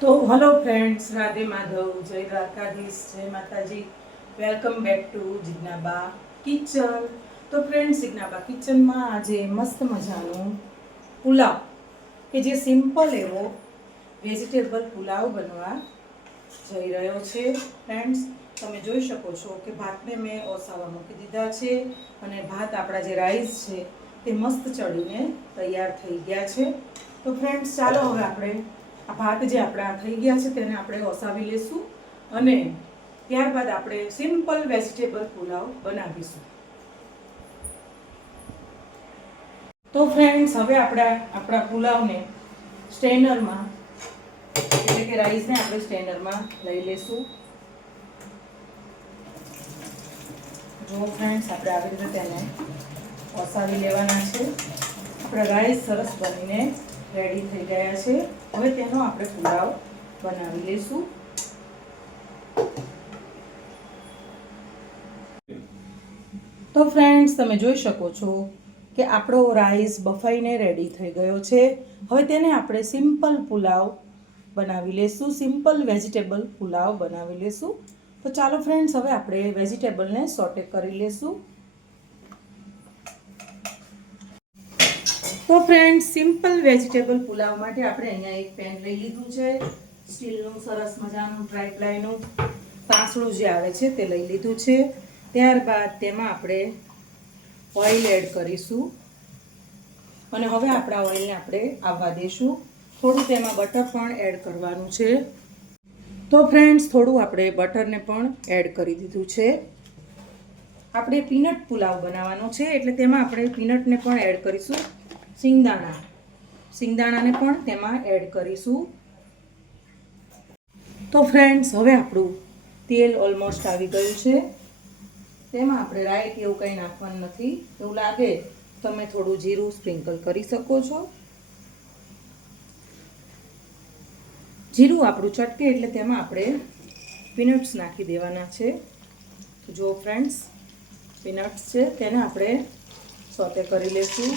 તો hello friends, Radhe Madhav, જય દ્વારકાધીશ, જય માતાજી. Welcome back to Jignaba kitchen. તો ફ્રેન્ડ્સ, જિજ્ઞાબા કિચનમાં આજે મસ્ત મજાનું પુલાવ, કે જે સિમ્પલ એવો વેજીટેબલ પુલાવ બનવા જઈ રહ્યો છે. ફ્રેન્ડ્સ, તમે જોઈ શકો છો કે ભાતને મેં ઓસાવા મૂકી દીધા છે અને ભાત આપણા જે રાઈસ છે તે મસ્ત ચડીને તૈયાર થઈ ગયા છે. તો ફ્રેન્ડ્સ, ચાલો હવે આપણે આ ભાત જે આપણા થઈ ગયા છે તેને આપણે ઓસાવી લેશું અને ત્યારબાદ આપણે સિમ્પલ વેજીટેબલ પુલાવ બનાવીશું. તો ફ્રેન્ડ્સ, હવે આપણા પુલાવને સ્ટેનરમાં, એટલે કે રાઈસને આપણે સ્ટેનરમાં લઈ લેશું. જો ફ્રેન્ડ્સ, આપણે આવી રીતે તેને ઓસાવી લેવાના છે. આપણા રાઈસ સરસ બનીને રેડી થઈ ગયા છે. હવે તેનો આપણે પુલાવ બનાવી લેશું. તો ફ્રેન્ડ્સ, તમે જોઈ શકો છો કે આપણો રાઈસ બફાઈને રેડી થઈ ગયો છે. હવે તેને આપણે સિમ્પલ પુલાવ બનાવી લેશું, સિમ્પલ વેજીટેબલ પુલાવ બનાવી લેશું. તો ચાલો ફ્રેન્ડ્સ, હવે આપણે વેજીટેબલને સોટે કરી લેશું. તો ફ્રેન્ડ્સ, સિમ્પલ વેજીટેબલ પુલાવ માટે આપણે અહીંયા એક પેન લઈ લીધું છે. સ્ટીલનું સરસ મજાનું ટ્રાયપ્લાયનું તાસણું જે આવે છે તે લઈ લીધું છે. ત્યારબાદ તેમાં આપણે ઓઇલ એડ કરીશું અને હવે આપણા ઓઇલને આપણે આવવા દઈશું. થોડું તેમાં બટર પણ એડ કરવાનું છે. તો ફ્રેન્ડ્સ, થોડું આપણે બટરને પણ એડ કરી દીધું છે. આપણે પીનટ પુલાવ બનાવવાનો છે એટલે તેમાં આપણે પીનટને પણ એડ કરીશું. સિંગદાણાને પણ તેમાં એડ કરીશું. તો ફ્રેન્ડ્સ, હવે આપણું તેલ ઓલમોસ્ટ આવી ગયું છે. તેમાં આપણે રાઈ કે એવું કંઈ નાખવાનું નથી. એવું લાગે તમે થોડું જીરું સ્પ્રિંકલ કરી શકો છો. જીરું આપણું ચટકે એટલે તેમાં આપણે પીનટ્સ નાખી દેવાના છે. જો ફ્રેન્ડ્સ, પીનટ્સ છે તેને આપણે સોતે કરી લેશું.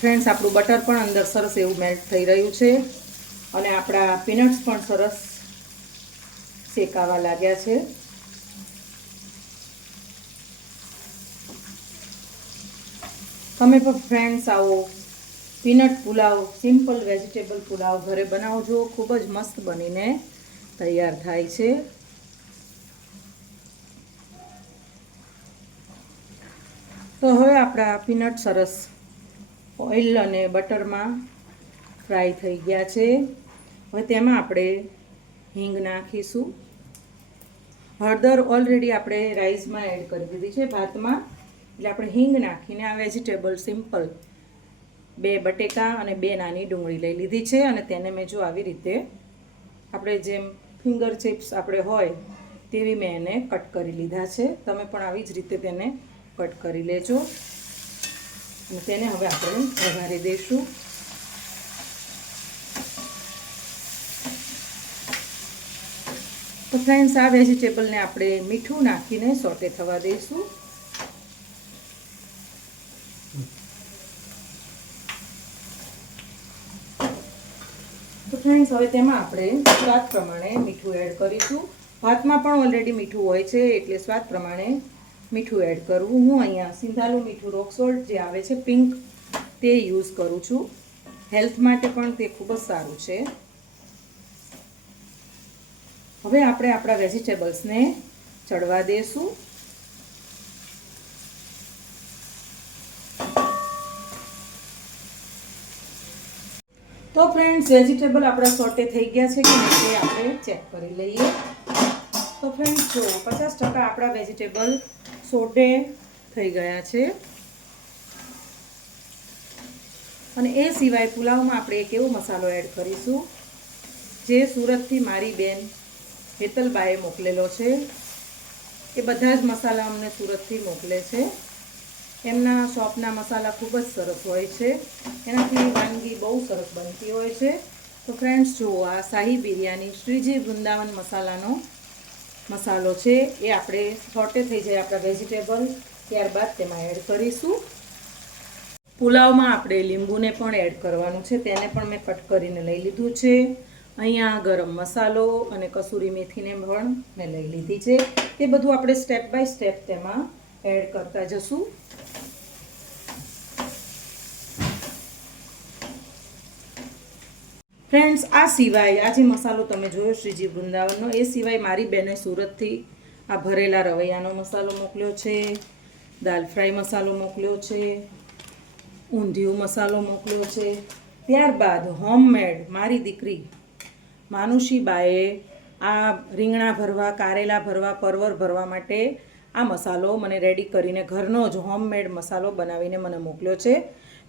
ફ્રેન્ડ્સ, આપણું બટર પણ અંદર સરસ એવું મેલ્ટ થઈ રહ્યું છે અને આપણા પીનટ્સ પણ સરસ શેકાવા લાગ્યા છે. તમે પણ ફ્રેન્ડ્સ આવો peanut pulao, simple vegetable pulao ઘરે બનાવજો. ખૂબ જ મસ્ત બનીને તૈયાર થાય છે. તો હવે આપણા પીનટ સરસ ઓઇલ અને બટરમાં ફ્રાય થઈ ગયા છે. હવે તેમાં આપણે હિંગ નાખીશું. હળદર ઓલરેડી આપણે રાઈસમાં એડ કરી દીધી છે, ભાતમાં, એટલે આપણે હિંગ નાખીને આ વેજીટેબલ સિમ્પલ 2 બટેકા અને 2 નાની ડુંગળી લઈ લીધી છે અને તેને મેં જો આવી રીતે આપણે જેમ ફિંગર ચિપ્સ આપણે હોય તેવી મેં એને કટ કરી લીધા છે. તમે પણ આવી જ રીતે તેને કટ કરી લેજો અને તેને હવે આપણે વઘારી દઈશું. તો ફ્રેન્ડ્સ, આ વેજીટેબલને આપણે મીઠું નાખીને સોટે થવા દઈશું. તો ફ્રેન્ડ્સ, હવે તેમાં આપણે સ્વાદ પ્રમાણે મીઠું એડ કરીશું. ભાતમાં પણ ઓલરેડી મીઠું હોય છે એટલે સ્વાદ પ્રમાણે મીઠું એડ કરવું. હું અહીંયા સિંધાલું મીઠું, રોક સોલ્ટ જે આવે છે પિંક, તે યુઝ કરું છું. હેલ્થ માટે પણ તે ખૂબ જ સારું છે. હવે આપણે આપણા વેજીટેબલ્સને ચડવા દઈશું. તો ફ્રેન્ડ્સ, વેજીટેબલ આપણા સોટે થઈ ગયા છે કે નહીં તે આપણે ચેક કરી લઈએ. તો ફ્રેન્ડ્સ, જો 50% આપણા વેજીટેબલ સોટે થઈ ગયા છે. અને એ સિવાય પુલાવમાં આપણે એક એવો મસાલો એડ કરીશું જે સુરતથી મારી બેન હેતલબાએ મોકલેલો છે. એ બધા જ મસાલા અમને સુરતથી મોકલે છે. એમના શોપના મસાલા ખૂબ જ સરસ હોય છે. એનાથી વાનગી બહુ સરસ બનતી હોય છે. તો ફ્રેન્ડ્સ, જુઓ, આ શાહી બિરયાની શ્રીજી વૃંદાવન મસાલાનો મસાલો છે. એ આપણે સોટે થઈ જાય આપણા વેજીટેબલ ત્યારબાદ તેમાં એડ કરીશું. પુલાવમાં આપણે લીંબુને પણ એડ કરવાનું છે, તેને પણ મેં કટ કરીને લઈ લીધું છે. અહીંયા ગરમ મસાલો અને કસૂરી મેથીને પણ મેં લઈ લીધી છે. એ બધું આપણે સ્ટેપ બાય સ્ટેપ તેમાં એડ કરતા જશું. ફ્રેન્ડ્સ, આ સિવાય આ જે મસાલો તમે જોયો શ્રીજી વૃંદાવનનો, એ સિવાય મારી બેને સુરતથી આ ભરેલા રવૈયાનો મસાલો મોકલ્યો છે, દાલ ફ્રાય મસાલો મોકલ્યો છે, ઊંધિયું મસાલો મોકલ્યો છે. ત્યારબાદ હોમમેડ મારી દીકરી માનુષીબાએ આ રીંગણા ભરવા, કારેલા ભરવા, પરવર ભરવા માટે આ મસાલો મને રેડી કરીને ઘરનો જ હોમમેડ મસાલો બનાવીને મને મોકલ્યો છે.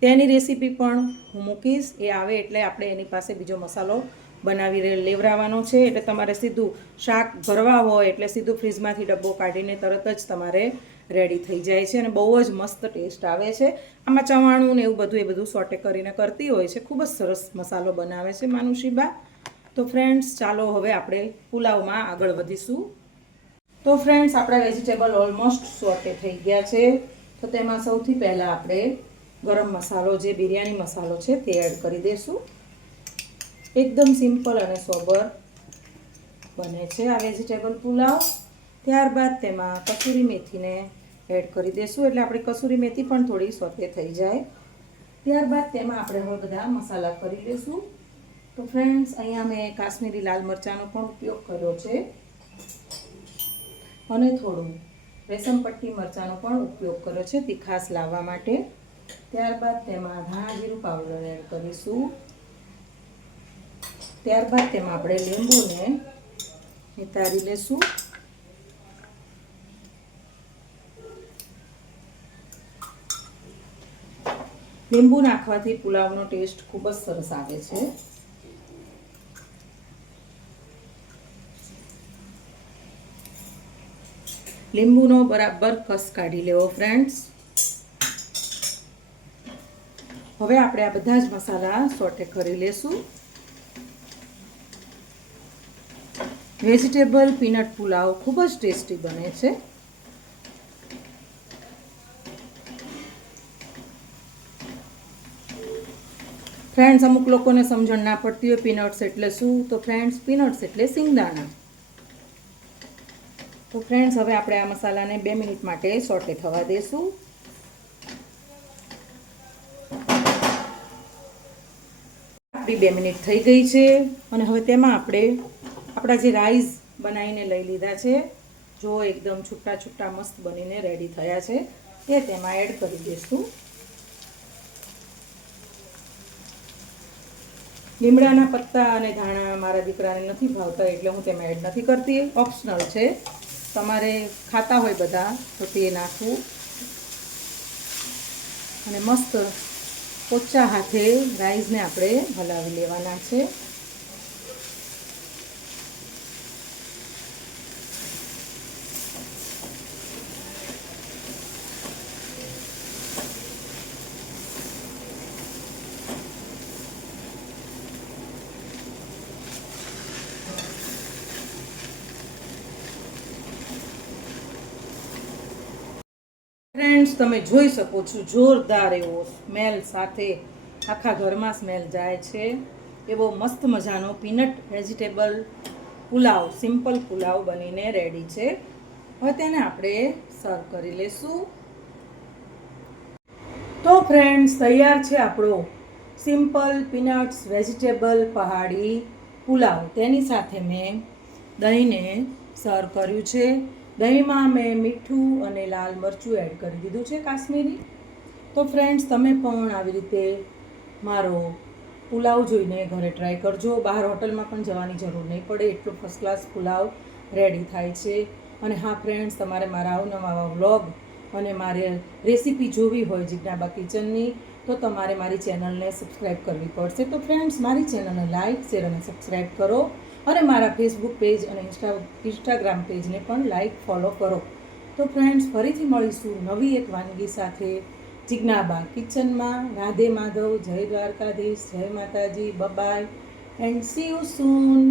તેની રેસીપી પણ હું મૂકીશ. એ આવે એટલે આપણે એની પાસે બીજો મસાલો બનાવી લેવરાવાનો છે. એટલે તમારે સીધું શાક ભરવા હોય એટલે સીધું ફ્રીજમાંથી ડબ્બો કાઢીને તરત જ તમારે રેડી થઈ જાય છે અને બહુ જ મસ્ત ટેસ્ટ આવે છે. આમાં ચવાણું ને એવું બધું સોટે કરીને કરતી હોય છે. ખૂબ જ સરસ મસાલો બનાવે છે માનુષીબા. તો ફ્રેન્ડ્સ, ચાલો હવે આપણે પુલાવમાં આગળ વધીશું. તો ફ્રેન્ડ્સ, આપણા વેજીટેબલ ઓલમોસ્ટ સોટે થઈ ગયા છે. તો તેમાં સૌથી પહેલાં આપણે ગરમ મસાલો, જે બિરયાની મસાલો છે, તે એડ કરી દઈશું. એકદમ સિમ્પલ અને સોબર બને છે આ વેજીટેબલ પુલાવ. ત્યારબાદ તેમાં કસૂરી મેથીને એડ કરી દઈશું, એટલે આપણી કસૂરી મેથી પણ થોડી સોતે થઈ જાય. ત્યારબાદ તેમાં આપણે હવે બધા મસાલા કરી દઈશું. તો ફ્રેન્ડ્સ, અહીંયા મેં કાશ્મીરી લાલ મરચાંનો પણ ઉપયોગ કર્યો છે અને થોડું રેશમ પટ્ટી મરચાંનો પણ ઉપયોગ કર્યો છે તીખાશ લાવવા માટે. ત્યારબાદ તેમાં ધાણા જીરું પાવડર એડ કરીશું. ત્યારબાદ તેમાં આપણે લીંબુને નિતારી લેશું. લીંબુ નાખવાથી પુલાવનો ટેસ્ટ ખૂબ જ સરસ આવે છે. લીંબુનો બરાબર કસ કાઢી લેવો ફ્રેન્ડ્સ. હવે આપણે આ બધા જ મસાલા સોટે કરી લેશું. વેજીટેબલ પીનટ પુલાવ ખૂબ જ ટેસ્ટી બને છે. ફ્રેન્ડ્સ, અમુક લોકોને સમજણ ના પડતી હોય પીનટ્સ એટલે શું. તો ફ્રેન્ડ્સ, પીનટ્સ એટલે સિંગદાણા. તો ફ્રેન્ડ્સ, હવે આપણે આ મસાલાને 2 મિનિટ માટે સોટે થવા દઈશું. આપણી 2 મિનિટ થઈ ગઈ છે અને હવે તેમાં આપણે આપણા જે રાઈસ બનાવીને લઈ લીધા છે, જો એકદમ છૂટા છૂટા મસ્ત બનીને રેડી થયા છે, એ તેમાં એડ કરી દઈશું. લીમડાના પત્તા અને ધાણા મારા દીકરાને નથી ભાવતા એટલે હું તેમાં એડ નથી કરતી. ઓપ્શનલ છે, તમારે ખાતા હોય બધા તો તે નાખવું. અને મસ્ત પોચા હાથે રાઈસને આપણે હલાવી લેવાના છે. ફ્રેન્ડ્સ, તમે જોઈ શકો છો જોરદાર એવો સ્મેલ સાથે આખા ઘરમાં સ્મેલ જાય છે એવો મસ્ત મજાનો peanut vegetable pulao, simple pulao બનીને રેડી છે. હવે તેને આપણે સર્વ કરી લેશું. તો ફ્રેન્ડ્સ, તૈયાર છે આપણો સિમ્પલ પીનટ્સ વેજીટેબલ પહાડી પુલાવ. તેની સાથે મેં દહીંને સર્વ કર્યું છે. દહીંમાં મેં મીઠું અને લાલ મરચું એડ કરી દીધું છે કાશ્મીરી. તો ફ્રેન્ડ્સ, તમે પણ આવી રીતે મારો પુલાવ જોઈને ઘરે ટ્રાય કરજો. બહાર હોટલમાં પણ જવાની જરૂર નહીં પડે, એટલો ફર્સ્ટ ક્લાસ પુલાવ રેડી થાય છે. અને હા ફ્રેન્ડ્સ, તમારે મારા અવનવા વ્લોગ અને મારે રેસીપી જોવી હોય જિજ્ઞાબા કિચનની, તો તમારે મારી ચેનલને સબસ્ક્રાઈબ કરવી પડશે. તો ફ્રેન્ડ્સ, મારી ચેનલને લાઇક, શેર અને સબસ્ક્રાઈબ કરો અને મારા ફેસબુક પેજ અને ઇન્સ્ટાગ્રામ પેજને પણ લાઇક, ફોલો કરો. તો ફ્રેન્ડ્સ, ફરીથી મળીશું નવી એક વાનગી સાથે જિજ્ઞાબા કિચનમાં. રાધે માધવ, જય દ્વારકાધીશ, જય માતાજી, bye and see you soon.